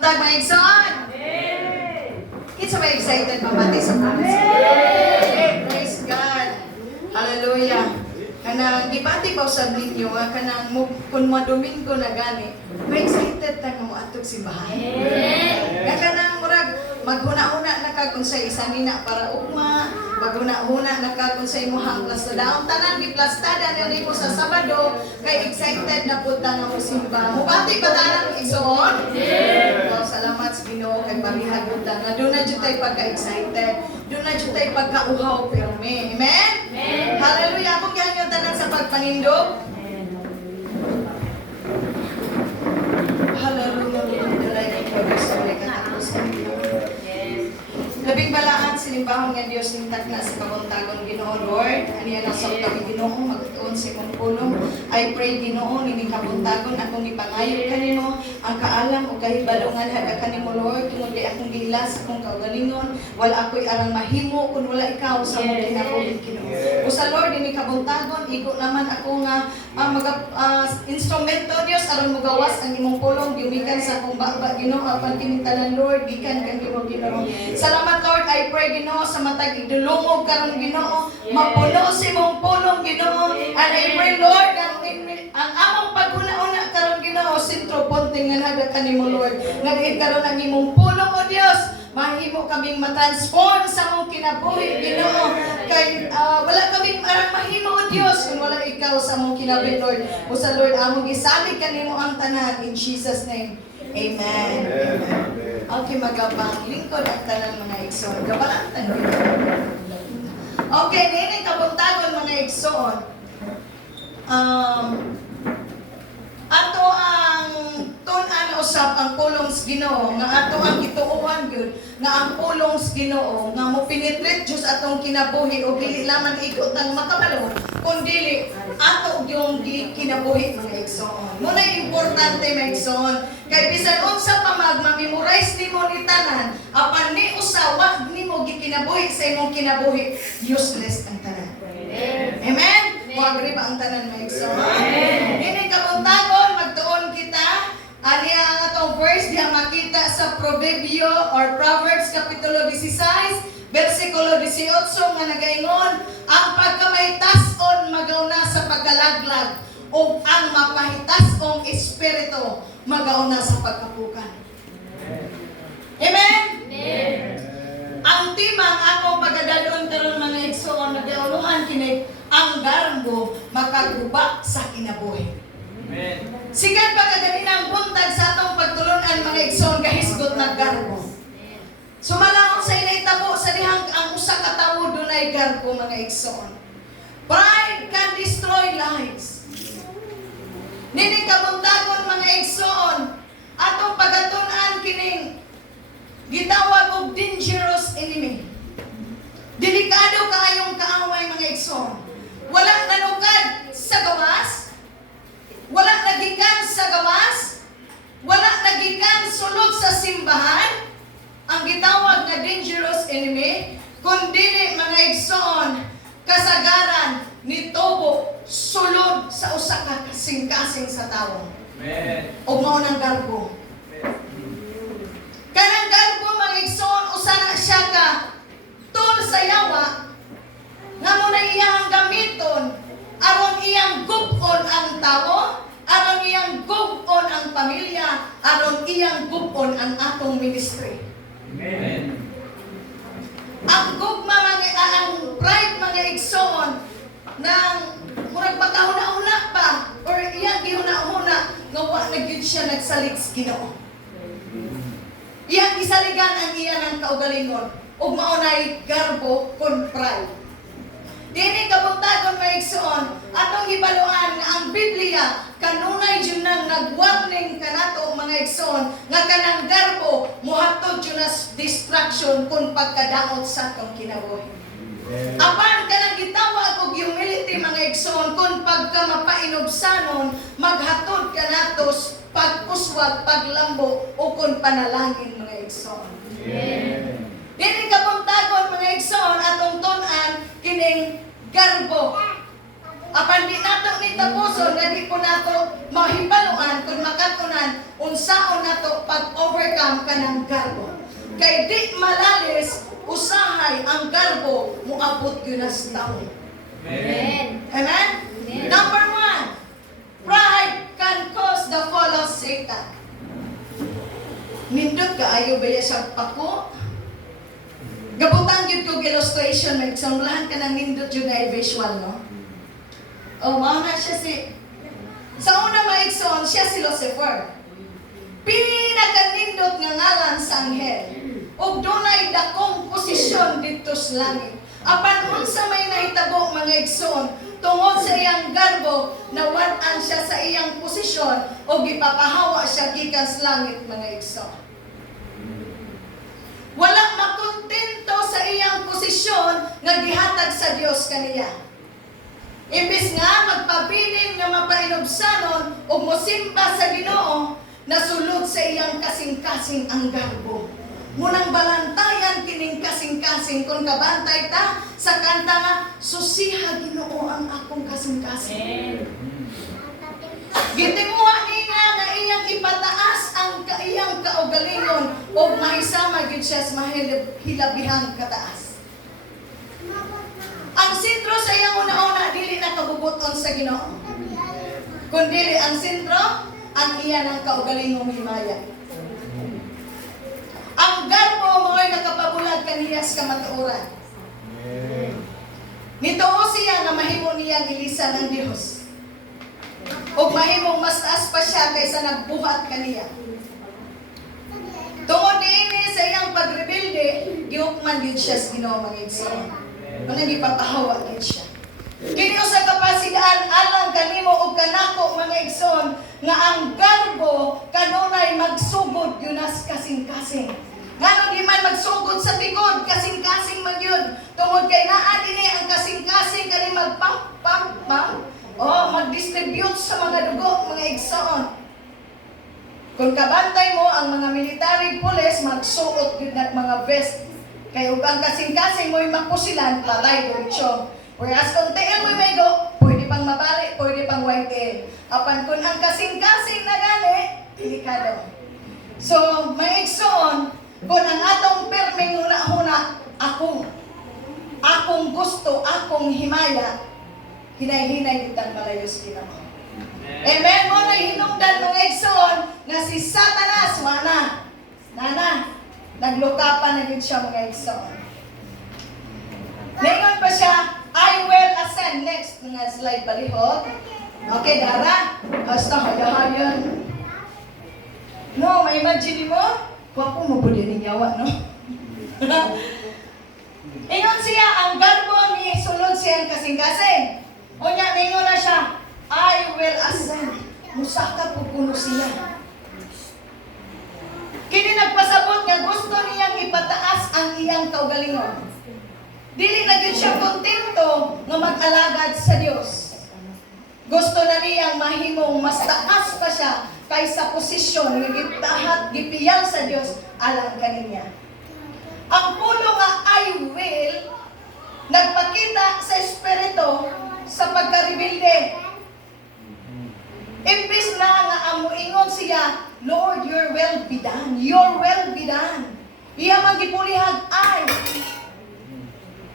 Mga igsoon! Kinsa may excited mamati sa pulis? Praise God! Hallelujah! Kanang gibati pa usab ninyo nga kanang kun Domingo na gani, may excited ta mo atog simbahan. Nga kanang murag maghuna-huna na ka kung sa isang ina para ugma, maghuna-huna na ka kung sa imong plastadaon tanan giplastada na nimo sa Sabado kay excited na pud ta nga mo simba. Mubati ba ta nang igsoon? Oh, salamat sa Ginoo kay parihag pud ta. Nga doon na jud tay pagka-excited. Doon na jud tay pagka-uhaw pirmi. Amen? Hallelujah! Kung ganyan tanan sa pagpanindog. Hallelujah! Labing balaan sinimbahon nga Dios nintak na sa kabuntagon Ginoo Lord. Aniya na sa utang Ginoo magtuon sa imong pulong. I pray Ginoo nining kabuntagon akong ipangayo kanimo ang kaalam o kahibalungan hada kanimo Lord tungod di akong gilas akong kaugalingon wala ako'y arang mahimo kun wala ikaw sa mong kinabuhi Ginoo. Usa Lord ini kabuntagon iko naman ako nga instrumento Dios aron mogawas ang imong pulong giumikan sa akong baba Ginoo apan kining tanan Lord gikan kanimo Ginoo. Salamat Lord, I pray Ginoo sa matag idulungog karon Ginoo, mapuno si mong pulong Ginoo. And I pray Lord ang among paghuna-una karon Ginoo sentro ponting nga nada kanimo Lord. Nga karon ang imong pulong o Dios, mahimo kaming matransform sa among kinabuhi Ginoo. Kay wala kaming arang mahimo o Dios kung wala ikaw sa among kinabuhi Lord. Usa Lord among gisalig kanimo ang tanan in Jesus name. Amen. Amen. Okay, magabang lingkod ang tanang mga igsoon. Gabalatan din. Okay, nini kabuntagon mga igsoon. Ato ang tun-an usap ang pulong sa Ginoo nga ato ang gituuhan gyud nga ang pulong sa Ginoo nga mo pinitrit Dios atong kinabuhi o dili lamang ikot ang makabalo kundi ato yung kinabuhi mga igsoon. Muna importante mga igsoon kay bisan unsa pa mag-memorize nimo ni tanan apan ni usa wa nimo gikinabuhi sa imong kinabuhi useless ang tanan. Amen. Mo agree ba ang tanan mga igsoon? Ini kabuntagon magtuon kita ani ang atong verse diha makita sa Proverbio or Proverbs kapitulo 16 versikulo 18 nga nagaingon ang pagkamahitason magauna sa pagkalaglag ug ang mapahitas-ong espiritu magauna sa pagkapukan. Amen. Ang timang akong pagkadalon karon mga igsoon nagauluhan kini ang garbo makaguba sa kinabuhi. Amen. Sigan pagkaganinang buntag sa atong pagtulunan mga igsoon kahisgot na garbo. Sumalangong sa inaitabo sa dihang ang usa ka tawo dunay garbo mga igsoon. Pride can destroy lives. Nini kabuntagon mga igsoon atong pagatun-an kining gitawag og dangerous enemy. Delikado kaayong kaaway mga igsoon. Wala nanukad sa gawas, wala nagikan sa gawas, wala nagikan sulod sa simbahan, ang gitawag na dangerous enemy, kundi mga igsoon, kasagaran ni Tobo, sulod sa usa ka kasing-kasing sa tao. Amen. O mao nang garbo. Kanang garbo mga igsoon, usa na siya ka tol sa yawa, nga mo na iyang gamiton, aron iyang gubon ang tao, aron iyang gubon ang pamilya, aron iyang gubon ang atong ministry. Amen. Ang gugma ang pride mga igsoon nang murag pagkauna-una pa or iyang gihuna-huna nga wa na gyud siya nagsalig sa Ginoo. Iyang isaligan ang iyang kaugalingon ug mao nay garbo kon pride. Dini kabuntagon mga igsoon atong ibaluan nga ang Biblia kanunay jud nang nag-warning kanato mga igsoon nga kanang garbo mohatod jud na distraction kung pagkadaot sa atong kinabuhi. Apan kanang gitawag og humility mga igsoon kung pagka mapainobsanon maghatod kanato pag-uswag, paglambo o kung panalangin mga igsoon. Dini kabuntagon mga igsoon atong tun-an kining garbo Apan di nato ni tapuson nga di po nato mahibaluan kung makatunan unsaon nato pag-overcome kanang garbo. Kay di malalis usahay ang garbo moabot gyud sa tawo. Amen. Amen? Amen. Number 1, pride can cause the fall of Satan. Nindot ka ayo ba siya pako? Gabutan gyud ko illustration may examplahan ka ng nindot yun na visual, no? O, mao na siya sa una maigsoon, siya si Lucifer. Pinakanindot nga ngalan sa anghel. Ug dunay dakong posisyon dito sa langit. Apan unsa may nahitabo mga igsoon, tungod sa iyang garbo, nawan-an siya sa iyang posisyon o gipapahawa siya gikan sa langit mga igsoon. Wala makontento sa iyang posisyon nga gihatag sa Dios kaniya. Imbis nga magpabilin nga mapainobsanon o mosimba sa Ginoo, nasulod sa iyang kasing-kasing ang garbo. Munang balantayan kining kasing-kasing kung kabantay ta sa kanta nga, susiha Ginoo ang akong kasing-kasing. Gitimuha niya na iyang ipataas ang iyang kaugalingon o mahisama gid siya sa mahilabihang kataas. Ang sentro sa iyang una-una dili na kabubuton sa Ginoo. Kundi ang sentro ang iya ng kaugalingong himaya. Ang garbo mo'y nakapabulag kaniya sa kamatuoran. Nitoo siya na mahimo niya gilisan ng Dios. O mahimong mas taas pa siya kaysa nagbuhat kaniya. Tungod niini sa iyang pagrebilde, giukman gyud siya sa Ginoo mga igsoon. Mga gipapahawa gyud siya. Kini sa kapasidaan alang kanimo ug kanako mga igsoon nga ang garbo kanunay magsugod yun as kasing-kasing. Ngano di man magsugod sa tikod, kasing-kasing man yun. Tungod kay naa dinhi ang kasing-kasing kani magpam o mag-distribute sa mga dugo mga igsoon. Kung kabantay mo ang mga military police magsuot gyud ng mga vest. Kay ug ang kasing-kasing mo'y mapusilan patay diretso. Whereas kung tiil mo'y may go, pwede pang mabalik, pwede pang white. Apan kung ang kasing-kasing na gani, delikado. So, may igsoon, kung ang atong perming huna-huna, akong gusto, akong himaya, hinay-hinay ditang malayos Ginoo. Amen mo na hinungdan mga igsoon na si Satanas, nana, naglukapan na yun siya mga igsoon. Ningon pa siya, I will ascend. Next, mga slide balihot. Okay, Dara. Basta hayahayan. No, may imagine mo? Wapo mo po din yawa, no? Ingon siya, ang garbo ni sulod siyang kasing-kasing. Unya, ningon na siya, I will ascend. Musaka po puno siya. Kini nagpasabot nga gusto niyang ipataas ang iyang kaugalingon. Dili na gyud siya kontento nga mag-alagad sa Dios. Gusto na niyang mahimong mas taas pa siya kaysa posisyon nga gitahat gipiyal sa Dios alang kaniya. Ang pulo nga I will nagpakita sa espiritu sa pagkarebilde. Imbis na nga amuingon siya, Lord, your will be done. Your will be done. Iya man gipulihag ay.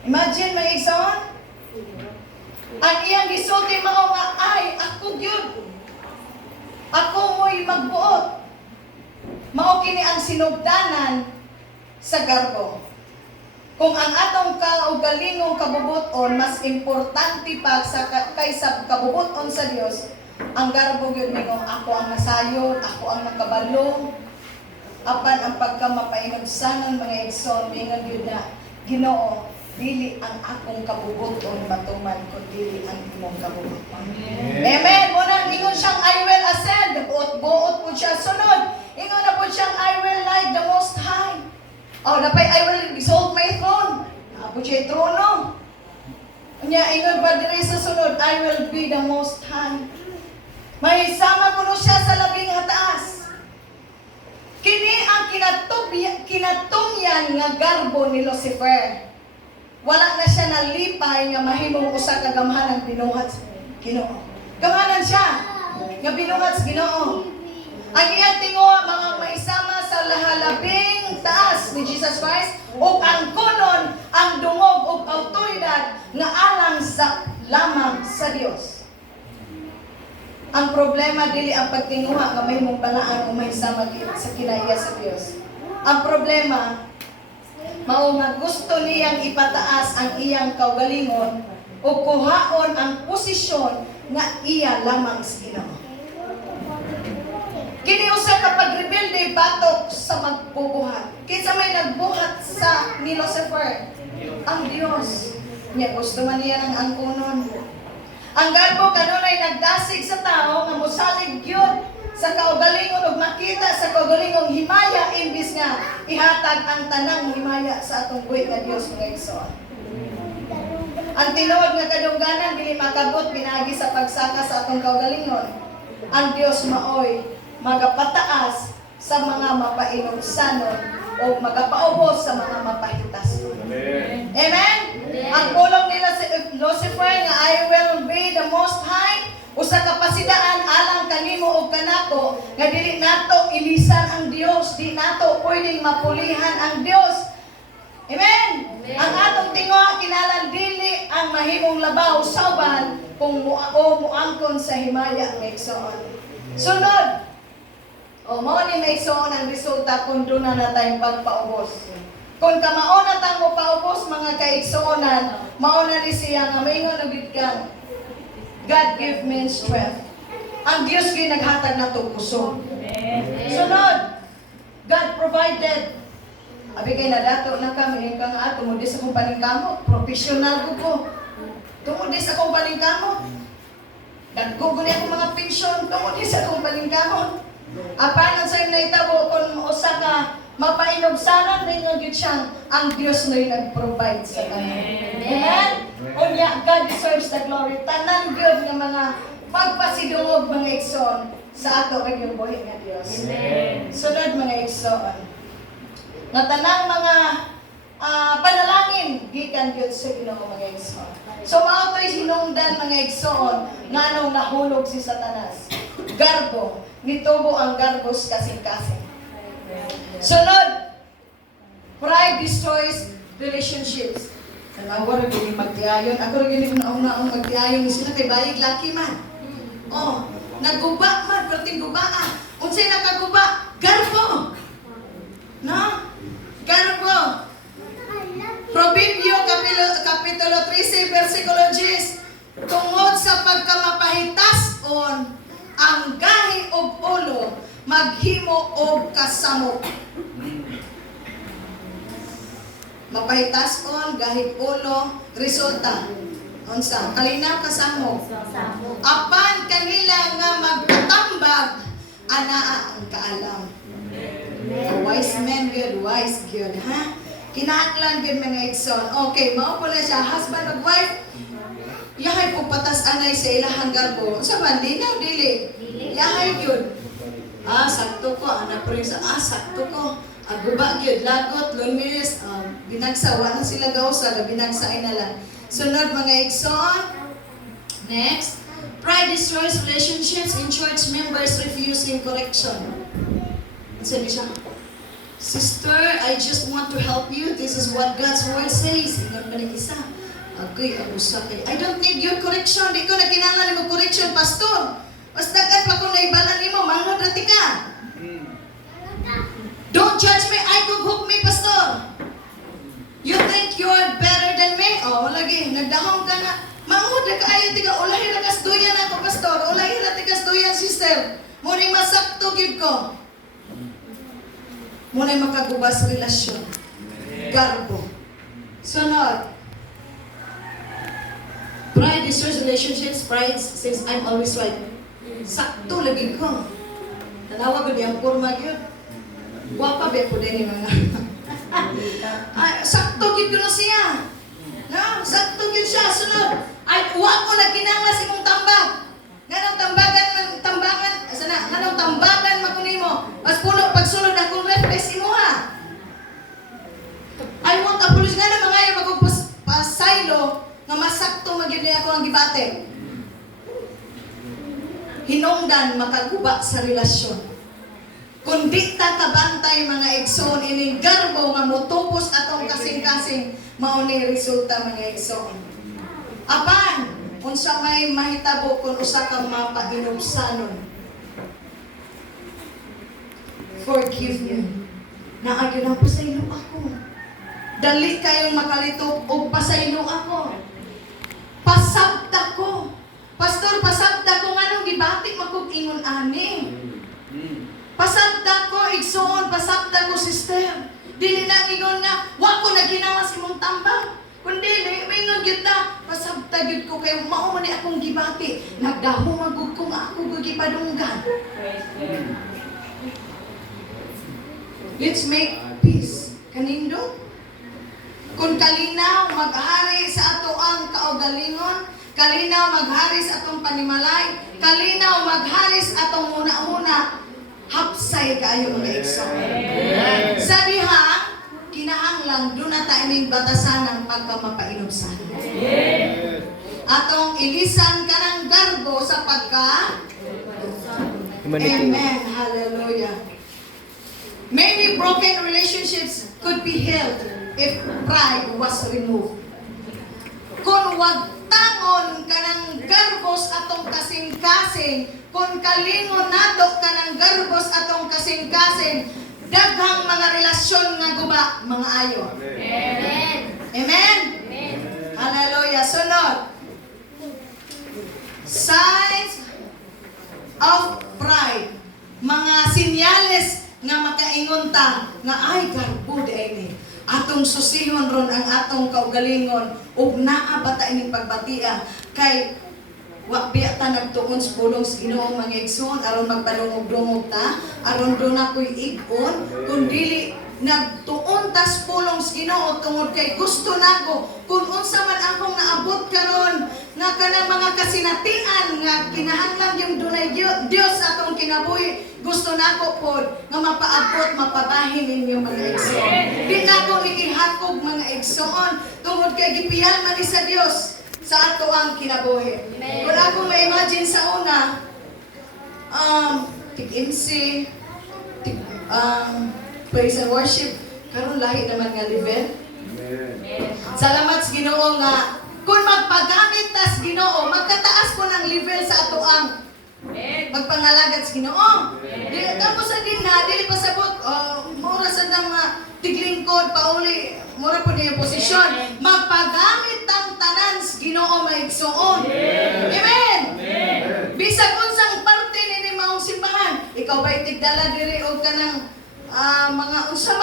Imagine may igsoon. Ang iyang gisulti mao nga ay ako gyud. Ako mo'y magbuot. Mao kini ang sinugdanan sa garbo. Kung ang atong kaugalingong kabubuton mas importante pa kaysa kabubuton sa Dios, ang garbo gyud ningo ako ang nasayod, ako ang nakabalo. Apan ang pagkamapainugsanon mga igsoon mingon gyud na Ginoo, dili ang akong kabubuton matuman kundi ang imong kabubuton. Amen. Muna ingon siyang I will ascend. Buot po siya sunod. Ingon na po siyang I will like the Most High. Oh, napay I will exalt my throne. Apo siya trono. Nya ingon pa diri sa sunod, I will be the Most High. May sama kuno siya sa labing hataas. Kini ang kinatungyan nga garbo ni Lucifer. Wala na siya nalipay nga mahimong usa ka gamhanang binuhat Ginoo. Kamanan siya nga binuhat sa Ginoo. Ang iyang tinguha mga maisama sa lahalabing taas ni Jesus Christ ug ang kunon ang dungog ug awtoridad nga alang sa lamang sa Dios. Ang problema dili ang pagtinguha nga may mong balaan o may sama sa kinaiya sa Dios. Ang problema mao nga gusto niyang ipataas ang iyang kaugalingon o kuhaon ang posisyon nga iya lamang sa Ginoo. Kini usa ka pagrebelde batok sa magbubuhat. Kinsa may nagbuhat sa ni Lucifer? Ang Dios. Niya gusto man niya ng angkunon. Ang garbo kanunay nagdasig sa tao nga mosalig gyud sa kaugalingon ug makita sa kaugalingong himaya imbis nga ihatag ang tanang himaya sa atong buhi nga Dios mga igsoon. Ang tinuod nga kadungganan dili makabot pinaagi sa pagsaka sa atong kaugalingon. Ang Dios maoy magapataas sa mga mapainugsanon o magapaubos sa mga mapahitas. Amen? Amen? Ang pulong nila si Lucifer nga I will be the most high usa ka pasidaan alang kanimo og kanako nga dili nato ilisan ang Dios, di nato pwedeng mapulihan ang Dios. Amen? Ang atong tinguha kinahanglan dili ang mahimong labaw sauban kung muangkon sa himaya nga igsoon. Sunod, mao ni may igsoon ang resulta kung doon na tayong pagpaubos. Kung kamao na tang mo paubos mga kaigsuonan, mao na ni siya nga maingon og gidkan. God give men strength. Ang Dios gyud naghatag nato kusog. Sunod, God provided. Abi kay nadato na kami kang ato mo di sa kumpaning kamot, professional ko. Tungod di sa kumpaning kamot. Naggugo ni ako mga pensyon tungod di sa kumpaning kamot. Apan sa imong naitabo kung usa ka mapainugsanan may nga gyud siyang ang Dios noy nag-provide sa kanya. Amen. Unya God deserves the glory. Tanan gyud nga mga pagpasidungog mga igsoon sa ato kay buhi nga Dios. Amen. Sunod mga igsoon. Nga tanang mga panalangin gikan gyud sa Ginoo mga igsoon. So mao to'y hinungdan mga igsoon nganong nahulog si Satanas. Garbo, nitubo ang garbos kasing-kasing. Sunod, pride destroys relationships. Tanawar gini magtiayon. Ako rin gini naong magtiayon sila kay bayig laki man. Oh, nagguba man, perting gubaan. Unsay nakaguba? Garbo. No? Garbo. Proverbio kapitulo 13 versikulo 10. Tungod sa pagkamapahitas-on ang gahi og ulo maghimo og kasamok. Mapahitas-on gahi ulo resulta unsa? Kalinaw kasamok. Apan kanila nga magtambag anaa ang kaalam. A wise man good, wise good, ha? Kinahanglan gyud mga igsoon. Okay, mao pala siya husband ug wife. Yahay po patas anay sa ilahang garbo. Sa man linaw dili. Yahay gyud. Sakto ko ana pre sa sakto ko. Aguba gyud lagot lumis binagsawa na sila gawsa binagsaay na lang. Sunod mga igsoon. Next, pride destroys relationships in church members refusing correction. Ano siya? Sister, I just want to help you. This is what God's word says. Ingon ba ni isa? Agay, abusa kay. I don't need your correction. Di ko na kinahanglan mo correction, pastor. Mas dagat pa kung naibalan nimo, manghod ra ti ka. Don't judge me. I could hook me, pastor. You think you're better than me? Oh, lagi nagdahom ka na. Manghod ra ka ayo tiga ulahi ra kas duyan ako, pastor. Ulahi ra ti kas duyan, sister. Muning masakto gid ko. Muna'y makagubas relasyon. Garbo. Sunod. Pride destroys relationships. Pride says, I'm always right. Sakto lagi ko. Tanawa ko diyang porma yun. Guwapa ba po din yung mga... Sakto gid ko na siya. No? Sakto gid siya. Sunod. Ay, uwa ko na kinanglas imong tambag. Ganong tambagan, sana, ganong tambagan makunimo. Mas puno pagsulod akong reflex imo ha. I want apology nga na mga yung magpasaylo nga masakto magyud ako ang gibate. hinungdan makaguba sa relasyon. Kung di ta kabantay mga igsoon, ining garbo nga motupos atong kasing-kasing, mao ni resulta mga igsoon. Apan, unsa may mahitabo kung usa ka mapainubsanon. Forgive me. Naagyo na pasaylo ako. Dali kayong makalito og pasaylo ako. Pasabta ko. Pastor, pasabta ko nga nung gibati magkog-ingon ani. Pasabta ko, igsoon, pasabta ko, sister. Dili na ingon nga, wa ko na ginawas imong tambang. Kundi, mingon gyud ta, pasabta gyud ko kayo, mao man ni akong gibati. Nagdamo magug ko nga ako gipadunggan. Let's make peace. Kanindo? Kung kalinaw maghari sa ato ang kaugalingon, kalinaw maghari sa atong panimalay, kalinaw maghari sa atong una-una, hapsay kaayo mga igsoon. Sa diha, kinahanglang doon na tayo may batasan ng pagkamapainusan. Atong ilisan ka ng garbo sa pagka. Amen. Hallelujah. Many broken relationships could be healed if pride was removed. Kung wag tangon ka ng garbos atong kasing-kasing, kung kalingon nato ka ng garbos atong kasing-kasing, daghang mga relasyon nga guba, mga ayo. Amen. Amen? Amen. Hallelujah. Sunod. Signs of pride. Mga sinyales nga makaingon ta nga ay garbod ini. Atong susihon ron ang atong kaugalingon ug naa bata ining pagbatia kay wa biya ta nagtuon sa pulong sa Ginoo mga igsoon aron magpadungog-dungog ta aron do na koy ig-on kun dili nagtuon ta sa pulong sa Ginoo tungod kay gusto nako kun unsa man akong naabot karon nga kanang mga kasinatian nga kinahanglan yung dunay Dios atong kinabuhi gusto nako pod nga mapaabot mapabahin ninyo mga igsoon. Di na ko ikihakog mga igsoon tungod kay gipiyan man ni sa Dios sa ato ang kinabuhi. Kung ako ma-imagine sa una, tig-MC, praise and worship, karon lahi naman nga level. Salamat sa Ginoo nga kung magpagamit tas Ginoo, magkataas ko ng level sa ato ang magpangalagad sa Ginoo. Dili kamo sa dinha, dili pasabot mura sa nang tiglingkod pauli, mura po niya posisyon. Magpagamit ang tanan sa Ginoo maigsoon. Amen. Bisag unsang parte ni maong simbahan, ikaw ba'y tigdala diri og kanang mga unsa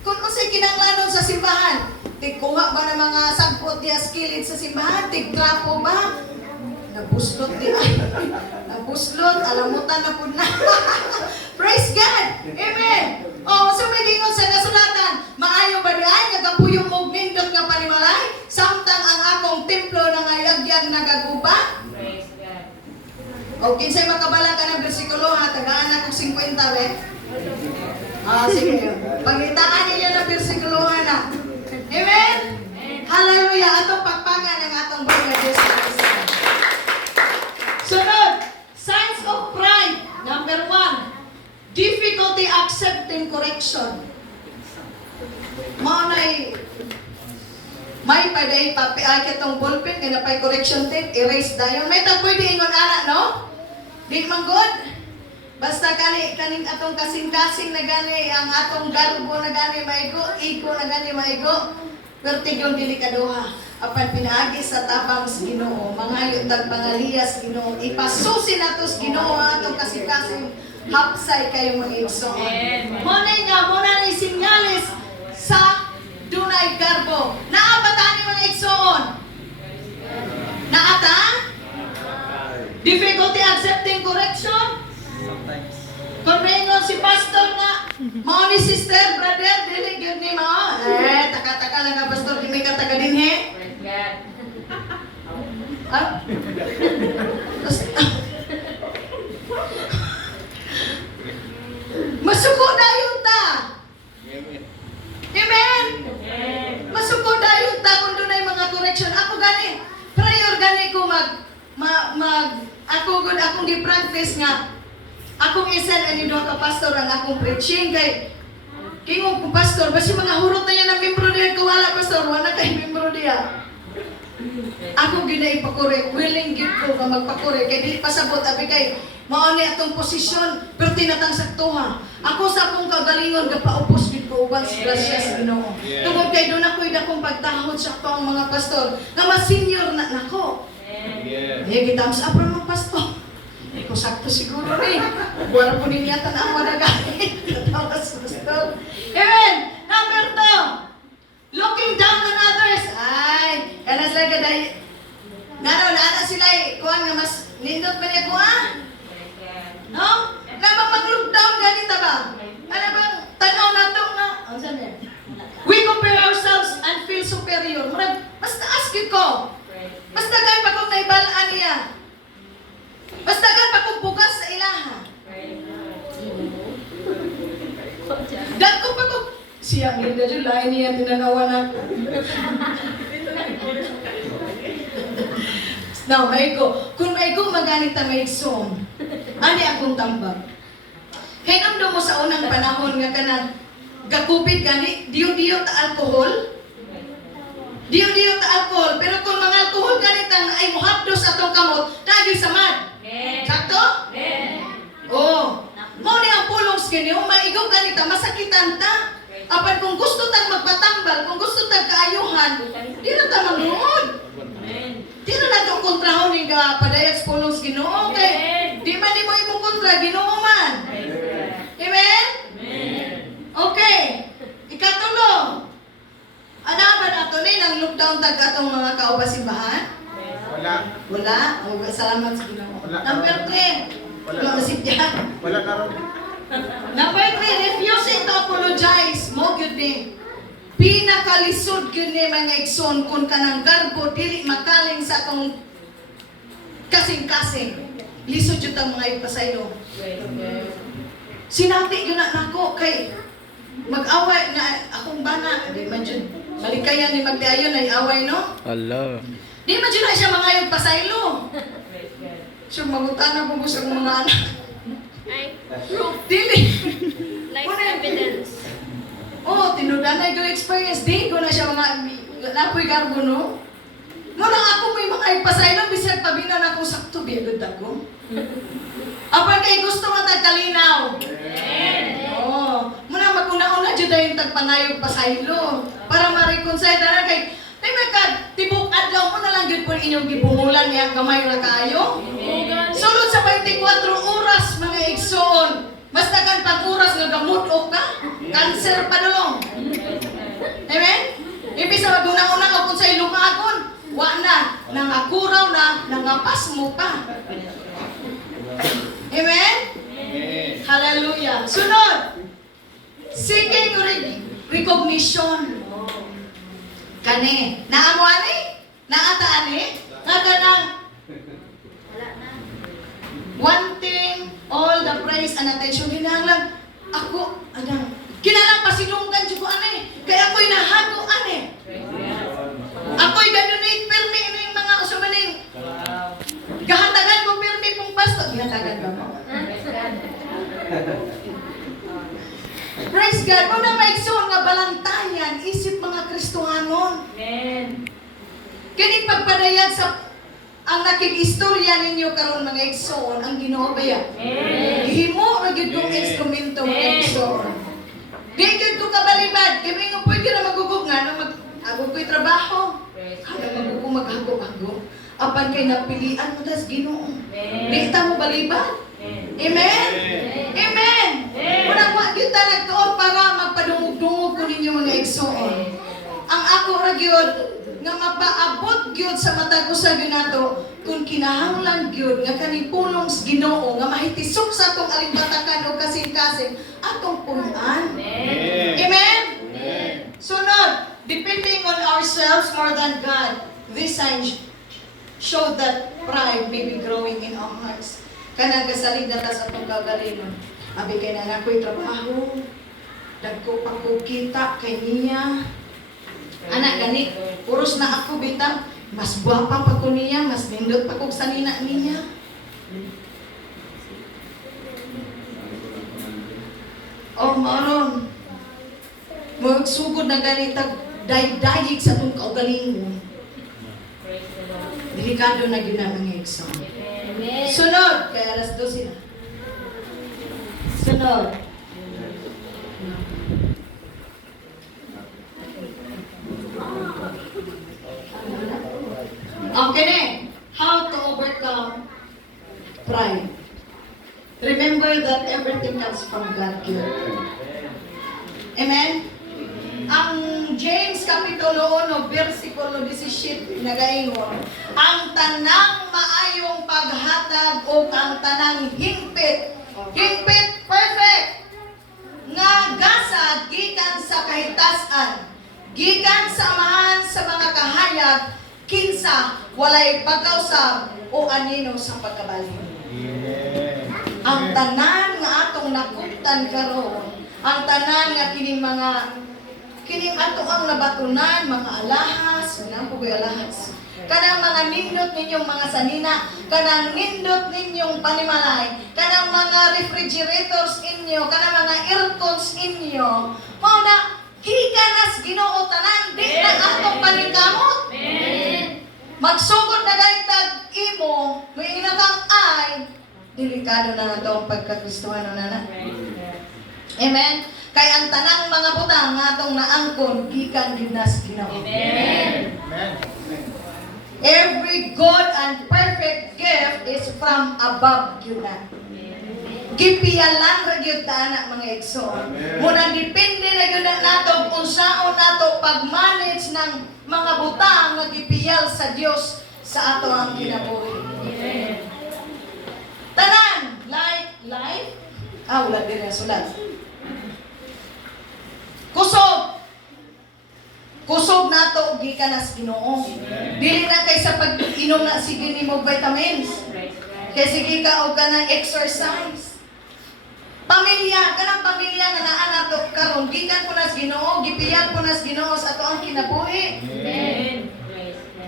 kung unsay kinahanglanon sa simbahan, tigkuha ba ng mga sagpot diya skillet sa simbahan, tigtrapo ba? Nabuslot di ay. Nabuslot, alamutan na po na. Praise God! Amen! So may gingon sa kasulatan, maayo ba di ay, nagapuyong mong nindot nga panimalay, samtang ang akong templo na ngayagyag nagaguba? Praise God! Kinsay makabala ka ng bersikulo ha, tagaan na kong 50 we. Sige. Pagitaan ninyo na bersikulo na. Amen? Hallelujah! Atong pagpagan ng atong Bangga Diyos. Sunod, signs of pride. Number 1, difficulty accepting correction. May paday papi ay katong ballpen kay napay correction tape, erase dayon. May tag pwede ingon ana, no? Di man good. Basta kaning atong kasing-kasing na gani, ang atong garbo na gani maigo, iko na gani maigo. Pertigong delikaduha. Apan pinaagi sa tabang sa Ginoo, mangayo tag pangaliya sa Ginoo, ipasusi nato sa Ginoo atong kasing-kasing hapsay kayo mga igsoon. Muna ni sinyalis sa dunay garbo. Naabata ni mga igsoon. Naata? Difficulty accepting correction? Sometimes. Kung ringon si pastor na, mao ni sister, brother, dili gyud ni mao. Taka-taka lang ka pastor, di may kataga din he. Masuko dayon ta. Amen. Masuko dayon ta kung dunay mga correction. Ako gani, prayer gani ko ako gud akong gi-practice nga akong isend ani duha ka pastor ang akong preaching kay kingong kung pastor basi mga hurot na yan ang membro diya kawala pastor wala kay membro diya. Ako ginay pakore, willing gid ko nga magpakore kay dili pasabot abi kay mao ni atong posisyon pero tinatang saktuha. Ako sa akong kagalingon gapaupos gid ko uban sa grasya sa Ginoo. Tungod kay doon ako'y dakong pagtahod sa akong mga pastor nga mas senior na nako. Di kita sa apron mga pastor. Ko sakto siguro ni. Wala po niya tanawa na gamit. Tawas pastor. Amen. Number 2. Looking down on others. Ay, kana sila gaday. Nana sila kuan nga mas nindot pa niya kuan. No? Namang mag-look down ganito ba? Ano bang tanaw nato nga? Ano sabi? We compare ourselves and feel superior. Mas taas ko. Mas daghan pa kung naibalaan niya. Mas daghan pa kung bugas sa ilaha. Dagko pa kung siya gilda dyan, lain niya tinanawan ako. Now, kung may ko maganit na may son, ani akong tambag. Hinamdo mo sa unang panahon nga kanang gakupit gani, diyo-diyo ta alkohol. Diyo-diyo ta alkohol, pero kung mga alkohol ganit ang ay muhapdos atong kamot, dahil samad. Sakto? Oo. Mo ni ang pulong skin, yung maigaw ganita, masakitan ta. Apan kung gusto tang magpatambal, kung gusto tang kaayuhan, di na ta magluod. Di na nato kontrahon ni ka padayat sa pulong skin. Okay. Di man mo imong kontra, Ginoo man. Amen? Okay. Ikatulo. Ano ba nato ni nang lockdown tag atong mga kaubasimbahan? Wala. Oh, salamat sa Ginoo. Number 3. Wala masidya. Wala na ron. Number 3, refusing to apologize. Mo gyud ni. Pinakalisod gyud ni mga igsoon kun kanang garbo dili makaling sa atong kasing-kasing. Lisod jud ta mga ipasaylo. Sinati gyud na nako kay mag-away na akong bana, di man jud malikayan ni magdayon ay away no? Allah. Di man jud na siya mga pasaylo. Siya magutana po sa mga anak. Ay, proof. Dili. Life evidence. Oh, tinudanay ko experience. Di ko na siya mga napoy garbo no? Muna ako may mga ipasaylo, bisag pabinan ako sakto, biyagod ako. Apan kay gusto nga tagkalinaw. Oh, muna maguna-una dyan tayong tagpangayog pasaylo. Para ma-reconcile na kay ay magkad, tibok adlaw mo na lang yun po inyong gipumulan niya gamay na kayo. Sulod sa 24 oras mga igsoon. Mas tagan pag oras nga gamot o ka, cancer pa dulong. Amen? Ibig sa maguna-una o kung sa ilumagon, wa na, nangakuraw na, nangapas mo pa. Amen? Hallelujah. Sunod. Seeking recognition. Kani. Naamo ani? Naata ani? Nga ganang wanting all the praise and attention. Kinahanglan ako, adang, kinahanglan pasilunggan dyan ko ani. Kaya ako'y nahago ani. Ako'y ganunate permi ng mga usumaning. Gahatagan ko permi pong pastor. Gahatagan ba mo? Praise God. Kung na maigsoon nga balantayan, isip mga Kristohanon. Amen. Kani pagpadayag sa ang nakikistorya ninyo karon mga igsoon ang Ginoo baya. Gihimo ra gyud kong instrumento mga igsoon. Di gyud ko kabalibad, kami nga pwede ra magugog nga na mag-agog ko'y trabaho. Kada magugog maghago-hago. Apan kay napilian mo das Ginoo. Di ta mo balibad. Amen. Amen. Muna wa gyud ta nagtuon para magpadungog-dungog ko ninyo mga igsoon. Ang ako ra gyud nga mapaabot gyud sa matag usa gyud nato kung kinahanglan gyud nga kani pulong sa Ginoo nga mahitisok sa atong alimbatakan o kasing-kasing atong punan. Amen. Sunod, depending on ourselves more than God. This sign show that pride may be growing in our hearts. Kanang kasalig na ta sa atong kagalingon. Abi kay na ako'y trabaho. Dagko pa ko kita kay niya. Anak gani, puros na ako bitang, mas guwapa pa ko niya, mas nindot pa ko sa nina niya. O maron, magsugod na ganitag dayig sa itong kaugalingon. Delikado na yun ang mga exam. Amen. Sunod, kaya alas 12 na. Sunod. Okay na. How to overcome pride. Remember that everything comes from God here. Amen? Ang James Kapitulo 1, versikulo 17, nagaingon, ang tanang maayong paghatag o ang tanang hingpit, perfect, nga gasa gikan sa kahitasan, gikan sa amahan sa mga kahayag, kinsa walay pagkausab o anino sa pagkabalhin. Ang tanan nga atong nakuptan karon, ang tanan nga kining ato ang nabatunan, mga alahas, wala ko alahas. Kanang mga nindot ninyong mga sanina, kanang nindot ninyong panimalay, kanang mga refrigerators inyo, kanang mga aircons inyo, mao na giganas Ginoo tanan, di na atong paningkamot. Magsugod na gaytag imo, may inakang ay, delikado na nato ang pagkakristuhano na. Amen. Kay ang tanang mga butang nga atong naangkon gikan ginas Ginoo. Amen. Every good and perfect gift is from above yun na. Gipiyalan ra gyud ta anak mga igsoon. Muna depende na gyud nato kung saon nato pag-manage ng mga butang nga gipiyal sa Dios sa ato ang kinabuhi. Tanan, life. Wala din na sulat. Kusog nato gikan as Ginoo. Dili na kay sa pag-inom na sige nimo vitamins. Kay sige ka og kanang exercise. Kanang pamilya nga naa nato karon gikan ko nas Ginoo, gipiyag ko nas Ginoo sa ato ang kinabuhi.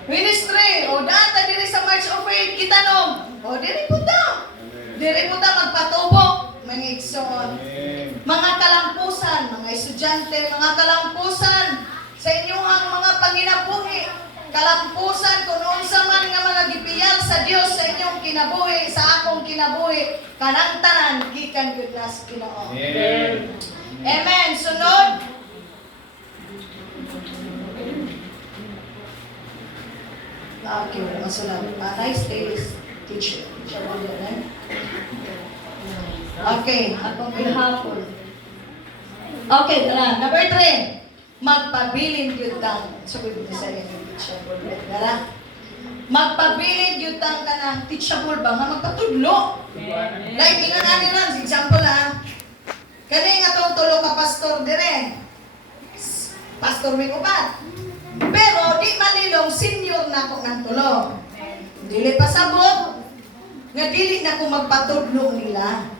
Ministry, o data diri sa March of Faith kitanom. O diri puta. Diri puta magpatubo mga igsoon. Mga kalampusan, mga estudyante, mga kalampusan sa inyong mga panginabuhi. Kalampusan kung unsa man nga mga gipiyag sa Dios sa inyong kinabuhi, sa akong kinabuhi, kanang tanan gikan gyud nas Ginoo. Amen. Sunod. Okay, wala masulat. Nice days, teacher. Okay, atong gihapon. Okay, tara. Number 3. Magpabilin gyud tang. So, good sa inyo, teachable. Tara. Magpabilin gyud tang kanang teachable ba nga magpatudlo. Like ingon ani lang, example ha. Kani nga tulo ka pastor dire. Pastor mi upat. Pero di malilong senior na ko ng tulo. Dili pa sabot nga dili na ko magpatudlo nila.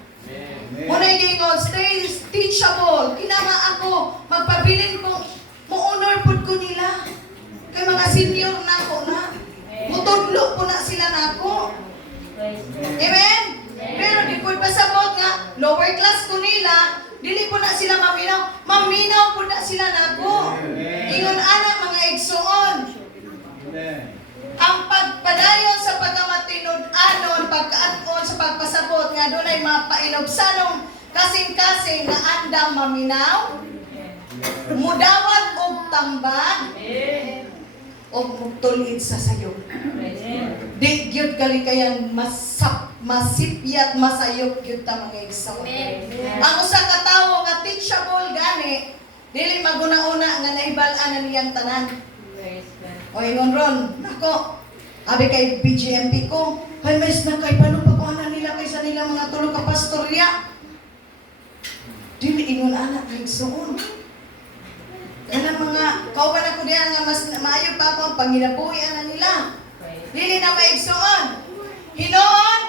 Muna gingon, stay teachable. Kinanga ako, magpabilin ko, mo-honor po ko nila. Kay mga senior na ako na. Mutudlo po na sila na ako. Amen? Pero di po pasabot nga, lower class ko nila, dili po na sila maminaw. Maminaw po na sila na ako. Ingon anak mga igsoon. Ang pagpadayon sa pagkamatinud-anon, pagkaaton sa pagpasabot nga doon ay mapainobsanong kasing-kasing nga andam maminaw, mudawat og tambag, o mugtulid sa sayo. Di gyud kalikayang masipyat masayop gyud ta mga igsoon. Ang usa ka tawo nga teachable gani, dili maguna-una nga nahibalan na niyang tanan. O ingon ron, nako, abi kay BGMP ko, kay mes na kay paano pa ko nila kaysa nila mga tulo ka pastorya. Dili ingon anak kay igsoon. Kanang mga kauban ako diyan nga mas maayo pa ako ang panginabuhi ana nila. Dili na maigsoon. Hinoon,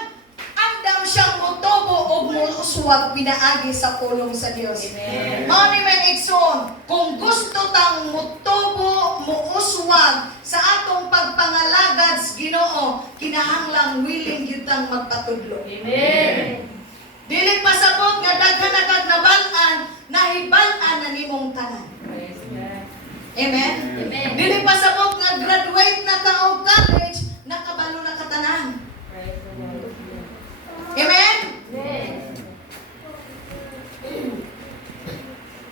andam siyang motobo o muuswag pinaagi sa pulong sa Dios. Mao ni may igsoon, kung gusto tang motobo, muuswag pagsuwag sa atong pagpangalagad sa Ginoo, kinahanglang willing gyud tang magpatudlo. Amen. Dili pasabot nga daghan na kag nabal-an, nahibal-an na nimong tanan. Praise God. Amen? Amen. Dili pasabot nga graduate na ka og college, nakabalo na ka tanan. Praise the Lord. Amen? Amen.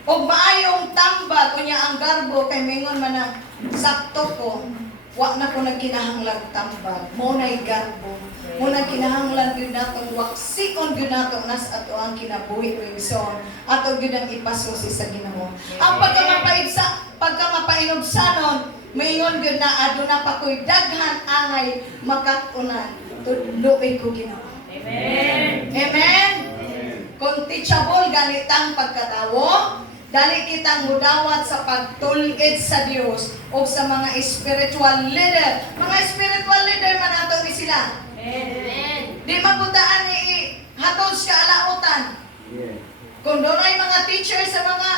Og maayong tambag unya ang garbo kay mingon man na sakto ko, wa na ko nagkinahanglan tambag. Mo nay garbo. Mo na kinahanglan gyud natong waksikon gyud nato nas ato ang kinabuhi ring son. Ato gyud ang ipasusi sa Ginoo. Ang pagkamapainobsanon, mingon gyud na aduna pa koy daghan angay makatunan. Tudloy ko Ginoo. Amen. Amen. Kung teachable ganitang pagkatawo, dali kitang mudawat sa pagtulid sa Dios o sa mga spiritual leader. Mga spiritual leader man ato ni sila. Amen. Di mabutaan ni hatod siya alautan. Kung doon ay mga teacher sa mga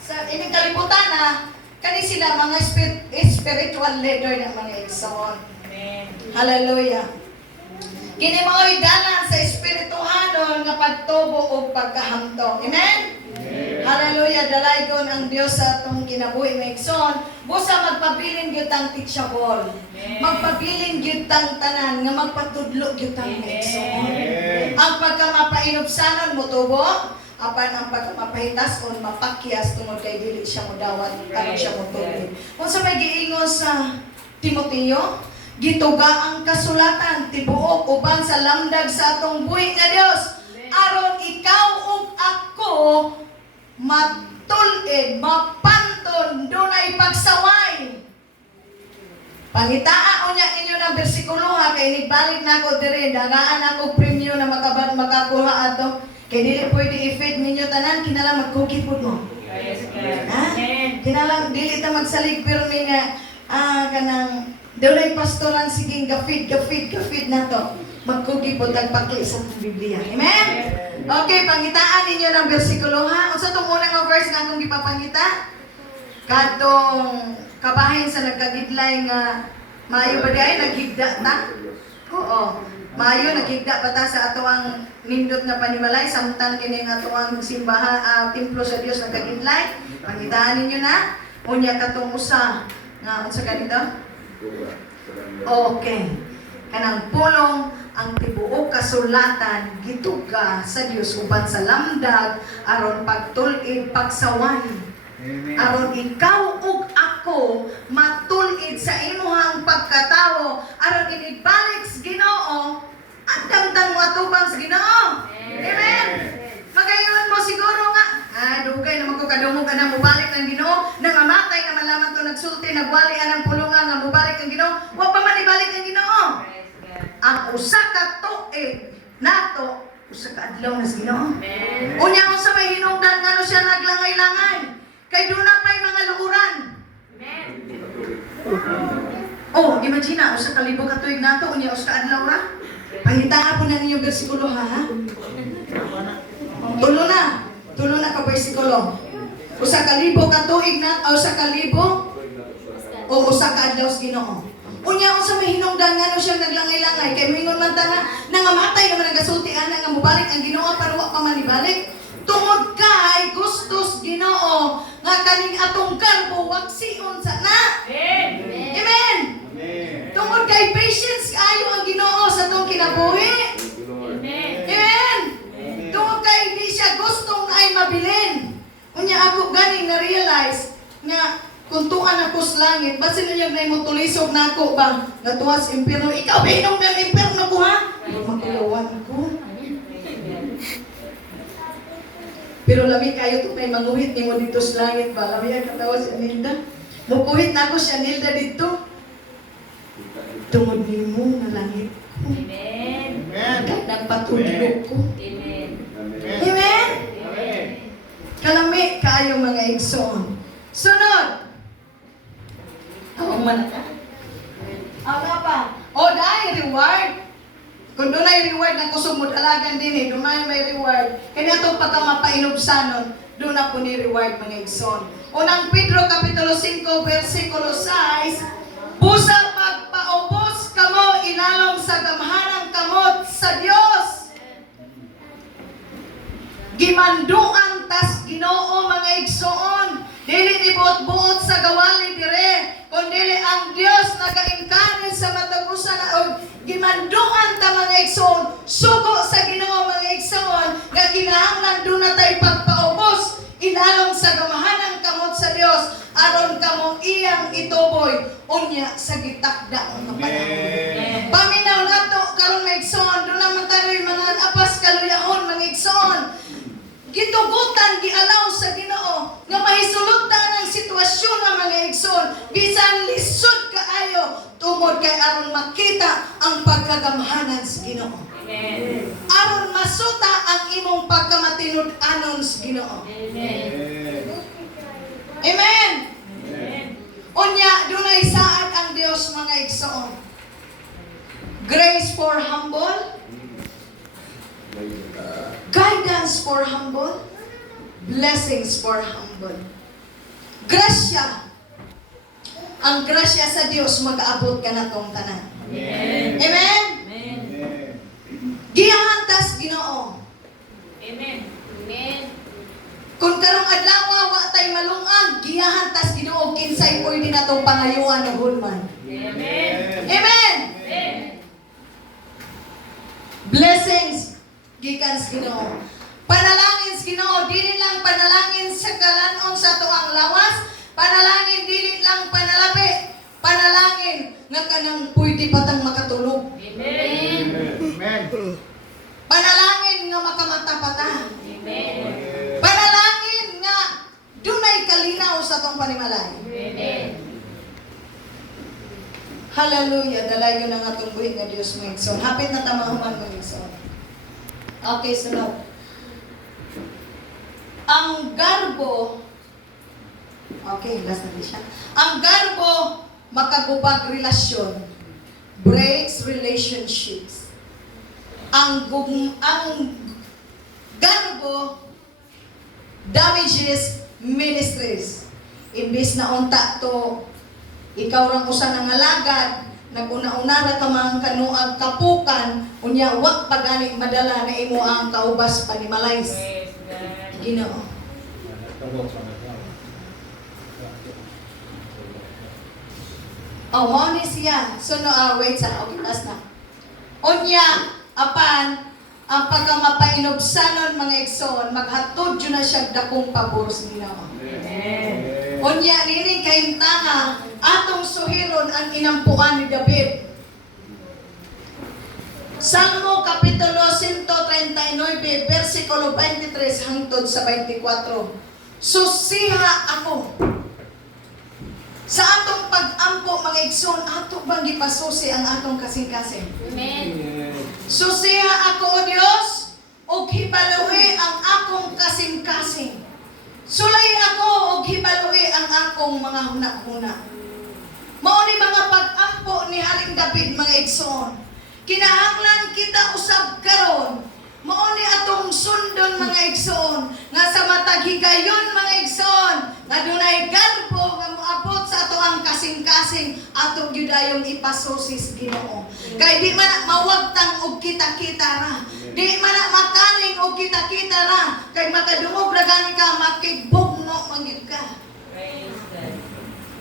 sa ining kalibutan kani sila mga spiritual leader ng mga igsoon. Amen. Hallelujah. Kini mao'y dalan sa espirituhanon nga pagtubo o pagkahamtong. Amen? Hallelujah. Dalaygon ang Dios sa atong kinabuhi nga igsoon. Busa magpabilin gyud tang teachable. Magpabilin gyud tang tanan nga magpatudlo gyud tang nga igsoon. Ang pagkamapainobsanon mo tubo, apan ang pagkamapahitas-on mapakyas tungod kay dili siya modawat aron siya motubig. Unsa may giingon sa Timoteo? Gituga ang kasulatan tibuok uban sa lamdag sa atong buhi nga Dios aron ikaw ug ako matulid, mapanton, dunay pagsaway. Pangitaa unya ninyo ng bersikulo kay nibalik na ako diri dagaan ako premyo na makakuha ato kay dili pwede i-feed ninyo tanan kinala magcookie food mo. Praise God. Ha? Kinala dili ta magsalig pirmi nga kanang dunay pastoran siging gafid na to. Magkugi po tagpakli sa Biblia. Amen? Okay, pangitaan ninyo ng bersikulo ha. Unsa tong unang nga verse nga akong gipapangita? Kadtong kabahin sa nagkagidlay nga maayo ba day naghigda ta? Oo. Maayo naghigda pa ta sa ato ang nindot nga panimalay samtang kini nga ato ang simbahan templo sa Dios nagkagidlay. Pangitaan ninyo na unya katong usa nga unsa ganito? Okay. Kanang pulong ang tibuok kasulatan gituga sa Dios uban sa lamdag aron pagtul-id pagsaway. Aron ikaw ug ako matulid sa imuhang pagkatawo aron inibalik sa Ginoo at damdam mo atubang sa Ginoo. Amen. Magayon mo siguro nga dugay naman ko kadungog na mubalik ang Ginoo nangamatay na malaman to nagsulti nagwali ang pulungan nga mubalik ang Ginoo wa pa man ibalik ang Ginoo. Ang usa ka tuig nato usa ka adlaw na sa Ginoo. Unya unsa may hinungdan ngano siya naglangay-langay kay duna pay mga luuran. Oh, imagine usa ka libo ka tuig nato unya usa ka adlaw ra. Pangitaan po na ninyo bersikulo ha. Tulo na ka bersikulo. Usa ka libo ka tuig na usa ka libo o usa ka adlaw sa Ginoo. Unya unsa may hinungdan ngano siya naglangay-langay kay mingon man ta nga nangamatay naman nagasulti ana nga mobalik ang Ginoo pero wa pa man ibalik. Tungod kay gustos Ginoo nga kaning atong karbo wagsion sa na. Amen. Amen. Tungod kay patience kaayo ang Ginoo sa atong kinabuhi. Amen. Amen. Tungod kay di siya gustong ay mabilin. Unya ako ganing na-realize nga kung tuan ako sa langit, basin niya na mo tulisog na ako ba? Natuwas impyerno. Ikaw ba inom ng impyerno ko ha? Magkulawan ko. Pero lami kayo ito may manguhit ni mo dito sa langit ba? Lami ang katawa si Nilda. Mukuhit na ako siya Nilda dito. Tungod ni mo na langit ko. Amen. Kaya nagpatulog ko. Amen. Amen? Kalami kayo mga igsoon. Sunod. Ang man ka? Ano pa? O dahil reward. Kung doon ay reward ng kusog mo dalagan din doon may reward. Kaya itong pagkamapainubsanon, doon ako ni reward mga igsoon. Unang Pedro Kapitulo 5, versikulo 6, Busa magpaubos kamo ilalom sa gamhanang kamot sa Dios. Gimanduan tas Ginoo mga igsoon, dili dibuot-buot sa gawali dire, kundi ang Dios nagaingkanin sa matagusan o gimanduan ta mga igsoon, sugo sa Ginoo mga igsoon, nga kinahanglan doon na tayo pagpaubos ilalom sa gamahanang kamot sa Dios aron kamong iyang ituboy unya sa gitakda nga panahon. Paminaw nato karon mga igsoon, doon naman tayo mga apas kaluyahon mga igsoon. Gitugutan, gialaw sa Ginoo nga mahisulutan ang sitwasyon ng mga igsoon bisan lisod kaayo tungod kay aron makita ang pagkagamhanan sa Ginoo. Amen. Aron masuta ang imong pagkamatinud-anon sa Ginoo. Amen. Amen. Amen. Unya dunay saad ang Dios mga igsoon. Grace for humble, guidance for humble, blessings for humble. Grasya. Ang grasya sa Dios mag-aabot ka na tong tanan. Amen. Amen? Amen. Gihantas Ginoo. Amen. Amen. Kung karong adlaw wa tay malungag, gihantas Ginoo kinsay pwede na tong pangayuan ng hulman. Amen. Amen. Amen. Blessings gikan sa Ginoo. Panalangin sa Ginoo, dili lang panalangin sa kalanon sa tuang lawas, panalangin dili lang panalapi, panalangin nga kanang pwede patang makatulog. Amen. Panalangin nga makamata pata. Amen. Panalangin nga dunay kalinaw sa tong panimalay. Amen. Hallelujah, dalayo na nga itong buhay nga Diyos mga igsoon. Hapit na tamahuman mga igsoon. Okay, sunod. Ang garbo, okay, last na siya. Ang garbo, makagubag relasyon, breaks relationships. Ang garbo, damages ministries. Imbis na unta to, ikaw rang usa ng alagad, naguna-unara ka mang kanuag kapukan, unya wak pagani madala na imo ang kaubas panimalays. Praise God. Ginoo. Oh, mo ni siya. So no, wait sa, okay, last na. Unya, apan, ang pagkamapainobsanon mga igsoon, maghatod yun na siya dakong pabor sa Ginoo. Amen. Unya, nini kahintanga, atong suhiron ang inampuan ni David. Salmo Kapitulo 139, versikulo 23 hangtod sa 24. Susiha ako. Sa atong pag-ampo, mga igsoon, ato bang gipasusi ang atong kasing-kasing? Amen. Susiha ako, O Diyos, o hibaluhi ang akong kasing-kasing. Sulay ako, o hibaluhi ang akong mga huna-huna. Mao ni mga pag-ampo ni Haring David, mga igsoon. Kinahanglan kita usab karon. Mao ni atong sundon mga igsoon nga sa matag higayon mga igsoon nga dunay garbo nga moabot sa ato ang kasing-kasing atong gyudayong ipasusis Ginoo. Kay di man mawagtang og kita-kita ra. Di man makaning og kita-kita ra. Kay makadungog ra gani ka makigbugno mangyud ka. Praise God.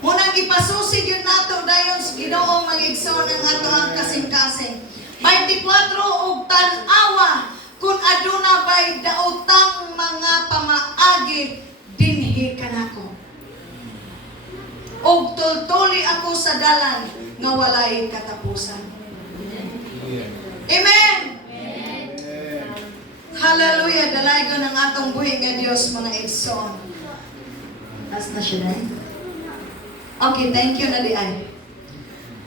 Munang ipasusi yun nato dayon sa Ginoo mga igsoon ang ato ang kasing-kasing. 24 og tan-awa kung aduna ba'y daotang mga pamaagi dinhi kanako. Og tultuli ako sa dalan nga walay katapusan. Amen. Hallelujah, dalaygon ang atong buhi nga Dios mga igsoon. Last na siya na. Okay, thank you na di ay.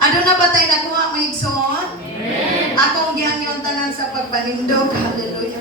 Ano na ba tayo nakuha mga igsoon? Akong gihangyon tanan sa pagpanindog. Hallelujah.